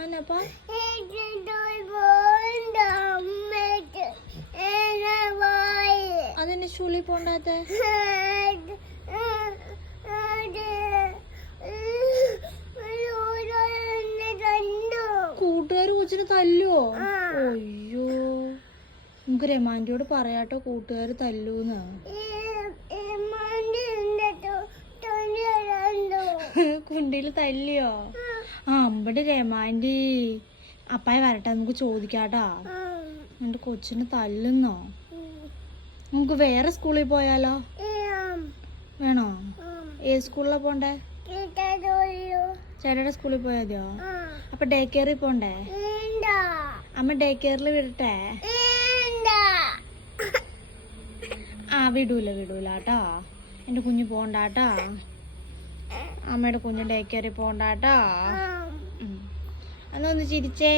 ആനപ്പാ അതെന്നെ സ്കൂളിൽ പോണ്ടാത്ത കൂട്ടുകാർ കൊച്ചിനെ തല്ലുവോ? അയ്യോ, നമുക്ക് രമാന്റിയോട് പറയാട്ടോ കൂട്ടുകാർ തല്ലൂന്ന്. കുണ്ടിയില് തല്ലിയോ? അമ്പടി രമാന്റി, അപ്പായ വരട്ടെ, നമുക്ക് ചോദിക്കാട്ടാ. എന്റെ കൊച്ചിന് തല്ലുന്നോ? നമുക്ക് വേറെ സ്കൂളിൽ പോയാലോ? വേണോ? ഏത് സ്കൂളിലാ പോണ്ടേ? ചേട്ടയുടെ സ്കൂളിൽ പോയാ മതിയോ? അപ്പൊ ഡേ കെയറിൽ പോണ്ടേ? അമ്മ ഡേ കെയറിൽ വിടട്ടെ? വിടൂല കേട്ടോ. എന്റെ കുഞ്ഞ് പോണ്ടാട്ടാ. അമ്മയുടെ കുഞ്ഞ് ഡേ കെയറിൽ പോണ്ടാട്ടാ. അന്നൊന്ന് ചിരിച്ചേ.